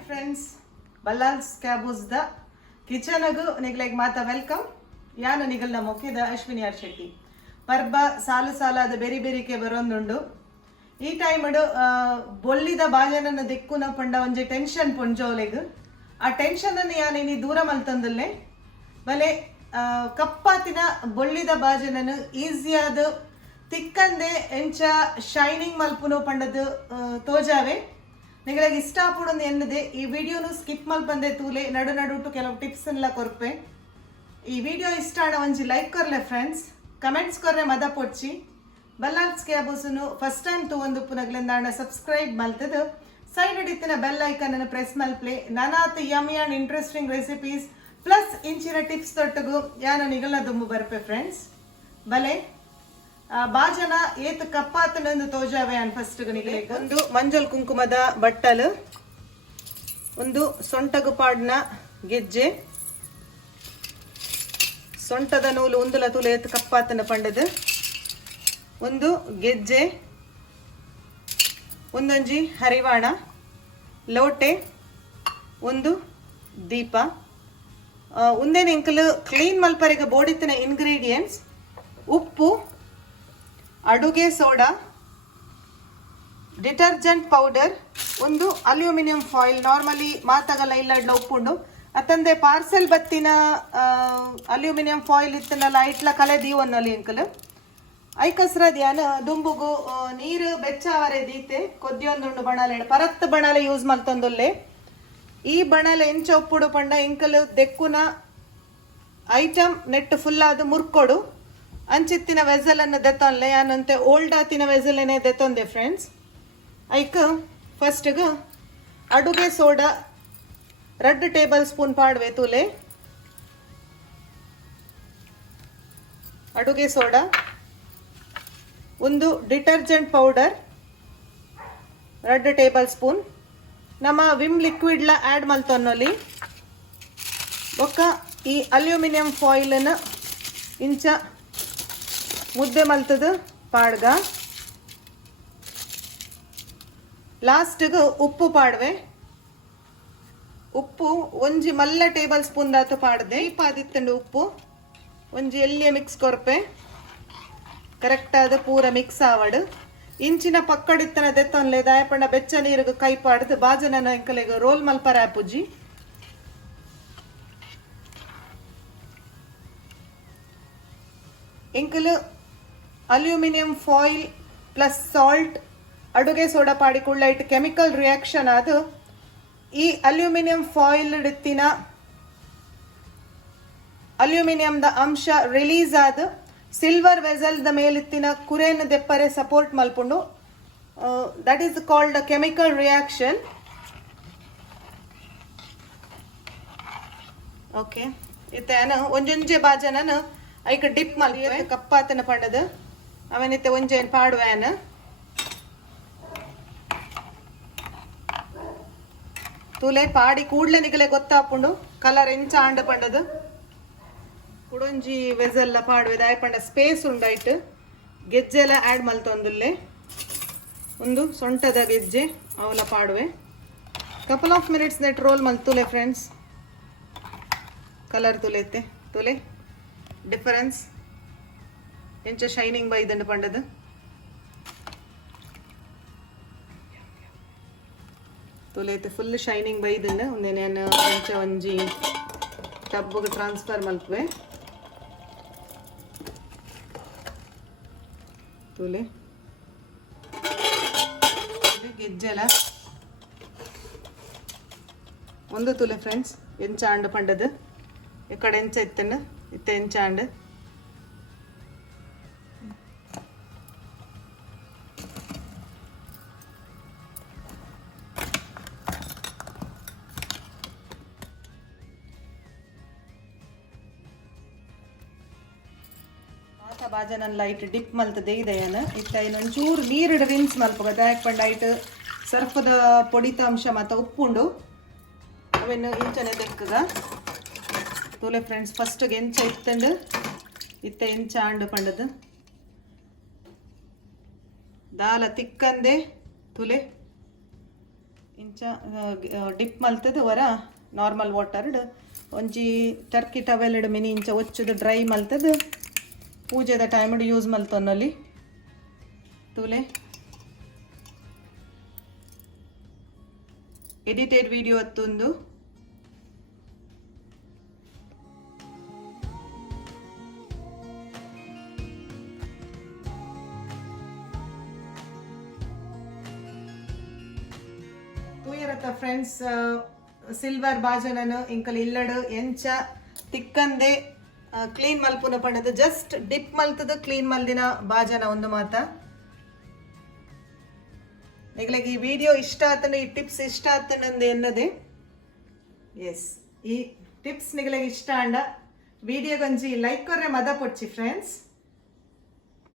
Hi friends, ಬಲ್ಲಾಲ್ಸ್ ಕ್ಯಾಬೂಸ್ದ ಕಿಚನಗು ನಿಗ್ಲೆಗ್ ಮಾತಾ welcome. ಯಾನು ನಿಗಲ್ನ ಮೊಕ್ಕಿದ Ashwini R Shetty. ಪರ್ಬ ಸಾಲು ಸಾಲಾದ ಬೆರಿ ಬೆರಿಕೆ ಬರೋಂದುಂಡು. ಈ ಟೈಮ್ ಬೊಳ್ಳಿದ ಬಾಜನನ್ನು ದಿಕ್ಕುನ ಪಂಡ ಒಂಜಿ ಟೆನ್ಷನ್ ಪೊಂಜೋಲೆಗ್. ಆ ಟೆನ್ಷನ್ ಅನ್ನು ಯಾನಿನಿ ದೂರ ಮಲ್ತಂದಲ್ಲೇ ಬಲೆ ಕಪ್ಪಾತಿನ ಬೊಳ್ಳಿದ ಬಾಜನನ್ನು ಈಸಿಯಾದ ತಿಕ್ಕಂದೆ ಎಂಚ ಶೈನಿಂಗ್ ಮಲ್ಪುನು ಪಂಡದು ತೋಜಾವೆ. ನಿಗಳಿಗೆ ಇಷ್ಟ ಆಪುಡೊಂದು ಎನ್ನದೆ ಈ ವಿಡಿಯೋನು ಸ್ಕಿಪ್ ಮಲ್ಪಂದೆ ತೂಲೆ ನಡು ನಡುಟು ಕೆಲವು ಟಿಪ್ಸ್ ಎಲ್ಲ ಕೊರ್ಪೆ. ಈ ವಿಡಿಯೋ ಇಷ್ಟ ಆಡ ಒಂಜಿ ಲೈಕ್ ಕೊರ್ಲೆ ಫ್ರೆಂಡ್ಸ್, ಕಮೆಂಟ್ಸ್ ಕೊರ್ರೆ ಮದ ಪೊಚ್ಚಿ. ಬಲ್ಲಾಲ್ಸ್ ಕ್ಯಾಬೂಸನ್ನು ಫಸ್ಟ್ ಟೈಮ್ ತಗೊಂಡು ಪುನಗ್ಲೆಂದಾಂಡ ಸಬ್ಸ್ಕ್ರೈಬ್ ಮಲ್ತದು ಸೈಡ್ ಹಿಡಿತಿನ ಬೆಲ್ ಐಕನ್ ಅನ್ನು ಪ್ರೆಸ್ ಮಲ್ಪ್ಲೆ. ನಾನಾತ್ yummy and interesting recipes plus ಇಂಚಿನ ಟಿಪ್ಸ್ ತೊಟ್ಟಗು ಯಾನ ನಿಗಲ್ನ ದುಂಬು ಬರ್ಪೆ ಫ್ರೆಂಡ್ಸ್. ಬಲೆ ಬಾಜನ ಏತ್ ಕಪ್ಪಾತನೊಂದು ತೋಜಾವೆ ಅನ್ ಫಸ್ಟ್ ನಿಗಲೆ ಒಂದು ಮಂಜಲ್ ಕುಂಕುಮದ ಬಟ್ಟಲು, ಒಂದು ಸೊಂಟಗು ಪಾಡ್ನ ಗೆಜ್ಜೆ, ಸೊಂಟದ ನೂಲು ಉಂದುಲ ತುಲೆ ಏತ್ ಕಪ್ಪಾತನ ಪಂಡದು, ಒಂದು ಗೆಜ್ಜೆ, ಒಂದೊಂಜಿ ಹರಿವಾಣ, ಲೋಟೆ, ಒಂದು ದೀಪ. ಒಂದೇನ ಎಂಕಲು ಕ್ಲೀನ್ ಮಲ್ಪರೆಗೆ ಬೋಡಿತ್ತಿನ ಇಂಗ್ರೀಡಿಯೆಂಟ್ಸ್ ಉಪ್ಪು, ಅಡುಗೆ ಸೋಡಾ, ಡಿಟರ್ಜೆಂಟ್ ಪೌಡರ್, ಒಂದು ಅಲ್ಯೂಮಿನಿಯಂ ಫಾಯಿಲ್. ನಾರ್ಮಲಿ ಮಾತಾಗಲ್ಲ ಇಲ್ಲಡ್ಲ ಉಪ್ಪುಂಡು ಅತ್ತಂದೆ ಪಾರ್ಸೆಲ್ ಬತ್ತಿನ ಅಲ್ಯೂಮಿನಿಯಂ ಫಾಯಿಲ್ ಇತ್ತನಲ್ಲ ಐಟ್ಲ ಕಲೆದಿ ಒನ್ನೊಲಿ ಎಂಕಲು ಐಕಸ್ರ ಧ್ಯಾನ ದುಂಬುಗು ನೀರು ಬೆಚ್ಚಾವರೆ ದೀತೆ ಕೊದ್ದಿಯೊಂದುಂಡು ಬಣಾಲೆ ಪರತ್ ಬಣಾಲೆ ಯೂಸ್ ಮಲ್ತೊಂದುಲ್ಲೆ. ಈ ಬಣಾಲೆ ಎಂಚ ಉಪ್ಪುಡು ಪಂಡ ಎಂಕಲು ದೆಕ್ಕುನ ಐಟಮ್ ನೆಟ್ ಫುಲ್ ಆದ ಮುರ್ಕೊಡು ಅಂಚಿತ್ತಿನ ವೆಸಲ್ ಅನ್ನು ದೆತ್ತೊನ್ಲೆ ಯಾನಂತೆ ಓಲ್ಡ್ ಆತಿನ ವೆಸಲೇನೆ ದೆತ್ತೊಂದೆ ಫ್ರೆಂಡ್ಸ್. ಐಕ ಫಸ್ಟ್ಗ ಅಡುಗೆ ಸೋಡಾ 2 ಟೇಬಲ್ ಸ್ಪೂನ್ ಪಾಡ್ವೆ ತೂಲೆ. ಅಡುಗೆ ಸೋಡಾ, ಒಂದು ಡಿಟರ್ಜೆಂಟ್ ಪೌಡರ್ 2 ಟೇಬಲ್ ಸ್ಪೂನ್. ನಮ್ಮ ವಿಮ್ ಲಿಕ್ವಿಡ್ಲ ಆ್ಯಡ್ ಮಲ್ತೊನ್ನೊಲಿ ಒಕ್ಕ ಈ ಅಲ್ಯೂಮಿನಿಯಂ ಫಾಯಿಲನ್ನು ಇಂಚ ಮುದ್ದೆ ಮಲ್ತದು ಪಾಡ್ಗ. ಲಾಸ್ಟ್ಗೆ ಉಪ್ಪು ಪಾಡ್ವೆ. ಉಪ್ಪು ಒಂಜಿ ಮಲ್ಲ ಟೇಬಲ್ ಸ್ಪೂನ್ ದಾತು ಪಾಡ್ದೆ. ಪಾದಿತ್ತಂಡು ಉಪ್ಪು ಒಂಜಿ ಎಲ್ಲಿಯ ಮಿಕ್ಸ್ ಕೊರ್ಪೆ ಕರೆಕ್ಟ್ ಆದ ಪೂರ ಮಿಕ್ಸ್ ಆವಡು. ಇಂಚಿನ ಪಕ್ಕಡಿತ್ತನ ದೆತ್ತೊನ್ಲೆ ದಾಯಪಂಡ ಬೆಚ್ಚ ನೀರಿಗೆ ಕೈ ಪಾಡ್ದು ಬಾಜನ ಎಂಕಲೆಗೆ ರೋಲ್ ಮಲ್ಪರ ಆಪುಜಿ. ಎಂಕಲು ಅಲ್ಯೂಮಿನಿಯಂ ಫಾಯಿಲ್ ಪ್ಲಸ್ ಸಾಲ್ಟ್ ಅಡುಗೆ ಸೋಡಾ ಪಾಡಿ ಕುಳ್ಳೈಟ್ ಕೆಮಿಕಲ್ ರಿಯಾಕ್ಷನ್ ಆದು ಈ ಅಲ್ಯೂಮಿನಿಯಂ ಫಾಯಿಲ್ ಇತ್ತಿನ ಅಲ್ಯೂಮಿನಿಯಂದ ಅಂಶ ರಿಲೀಸ್ ಆದ ಸಿಲ್ವರ್ ವೆಸಲ್ದ ಮೇಲಿತ್ತಿನ ಕುರೇನ ದೆಪ್ಪರೆ ಸಪೋರ್ಟ್ ಮಲ್ಪುಂಡು. That is called a chemical reaction. Okay ಇತ್ತೇನು ಒಂಜೊಂಜೆ ಬಾಜನನು ಐಕ ಡಿಪ್ ಮಲ್ಪೆ ಕಪ್ಪಾತನ ಪಂಡದು ಅವನಿತ್ತೆ ಒಂಜೇನು ಪಾಡುವೇನ. ತೂಲೆ ಪಾಡಿ ಕೂಡ್ಲೆ ನಿಗಲೆ ಗೊತ್ತಾಪುಂಡು ಕಲರ್ ಎಂಚ ಆಂಡ ಪಂಡದು. ಕುಡೊಂಜಿ ವೆಸಲ್ಲ ಪಾಡುವೆ ದಾಯಪಂಡ ಸ್ಪೇಸ್ ಉಂಡಾಯ್ತು. ಗೆಜ್ಜೆ ಎಲ್ಲ ಆ್ಯಡ್ ಮಲ್ತೊಂದುಲ್ಲೆ. ಒಂದು ಸೊಂಟದ ಗೆಜ್ಜೆ ಅವಲ ಪಾಡುವೆ. Couple of minutes neat roll ಮಲ್ತುಲೆ ಫ್ರೆಂಡ್ಸ್. ಕಲರ್ ತುಲೆತ್ತೆ ತುಲೆ ಡಿಫರೆನ್ಸ್ ಎಂಚ ಶೈನಿಂಗ್ ಬೈದಂಡು ಪಂಡದು. ತುಲೆತ್ತೆ ಫುಲ್ ಶೈನಿಂಗ್ ಬೈದಂಡು ಒಂದೇನೇನು ಎಂಚ ಒಂಜಿ ಟಬ್ಗೆ ಟ್ರಾನ್ಸ್ಫರ್ ಮಲ್ಪುವೆ. ತುಲೆ ಗೆಜ್ಜೆಲ ಒಂದು ತುಲೆ ಫ್ರೆಂಡ್ಸ್ ಎಂಚ ಆಂಡು ಪಂಡದು. ಈ ಕಡೆ ಎಂಚ ಇತ್ತಂಡು ಇತ್ತ ಎಂಚ ಆಂಡು. ಬಾಜನ ಲೈಟ್ ಡಿಪ್ ಮಲ್ತದೆ ಇದೆಯನ ಇತ್ತ ಇನ್ನೊಂಚೂರು ನೀರಿಡ ರಿನ್ಸ್ ಮಲ್ಪಗ ದಾಯಕ್ ಪಂಡ ಐಟ್ ಸರ್ಫದ ಪೊಡಿತಾಂಶ ಮತ್ತು ಉಪ್ಪುಂಡು ಅವನ್ನು ಇಂಚನೆ ತೆಕ್ಕಗ. ತೂಲೆ ಫ್ರೆಂಡ್ಸ್ ಫಸ್ಟ್ಗೆ ಎಂಚ ಇತ್ತಂಡು ಇತ್ತ ಎಂಚ ಆಂಡು ಪಂಡದು ದಾಲ ತಿಕ್ಕಂದೆ ತುಲೆ ಇಂಚ ಡಿಪ್ ಮಲ್ತದ ವರ ನಾರ್ಮಲ್ ವಾಟರ್ಡ್ ಒಂಜಿ ಟರ್ಕಿ ಟವೆಲ್ಡ್ ಮಿನಿ ಇಂಚ ಒಚ್ಚುದು ಡ್ರೈ ಮಲ್ತದ ಪೂಜೆದ ಟೈಮ್ಡ್ ಯೂಸ್ ಮಲ್ತೊನ್ನೊಲಿ ತೂಲೆ edited video ಅತ್ತೊಂದು ತೂಯರತ್ತ friends silver ಬಾಜನನು Ilkal ಇಲ್ಲಡು ಎಂಚ ತಿಕ್ಕಂದೆ ಕ್ಲೀನ್ ಮಲ್ಪುನ ಪಂಡದು ಜಸ್ಟ್ ಡಿಪ್ ಮಲ್ತದ ಕ್ಲೀನ್ ಮಲ್ದಿನ ಬಾಜನ ಒಂದು ಮಾತ ನಿಗಳಿಗೆ ಈ ವಿಡಿಯೋ ಇಷ್ಟ ಆತನ ಈ ಟಿಪ್ಸ್ ಇಷ್ಟ ಆತನಂದು ಎನ್ನದೆ ಎಸ್ ಈ ಟಿಪ್ಸ್ ನಿಗಳಿಗೆ ಇಷ್ಟ ಅಂಡ ವಿಡಿಯೋ ಗಂಜಿ ಲೈಕ್ ಕೊರ್ರೆ ಮದ ಪೊಡ್ಚಿ ಫ್ರೆಂಡ್ಸ್.